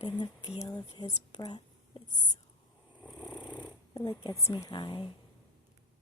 And the feel of his breath is so, it like gets me high.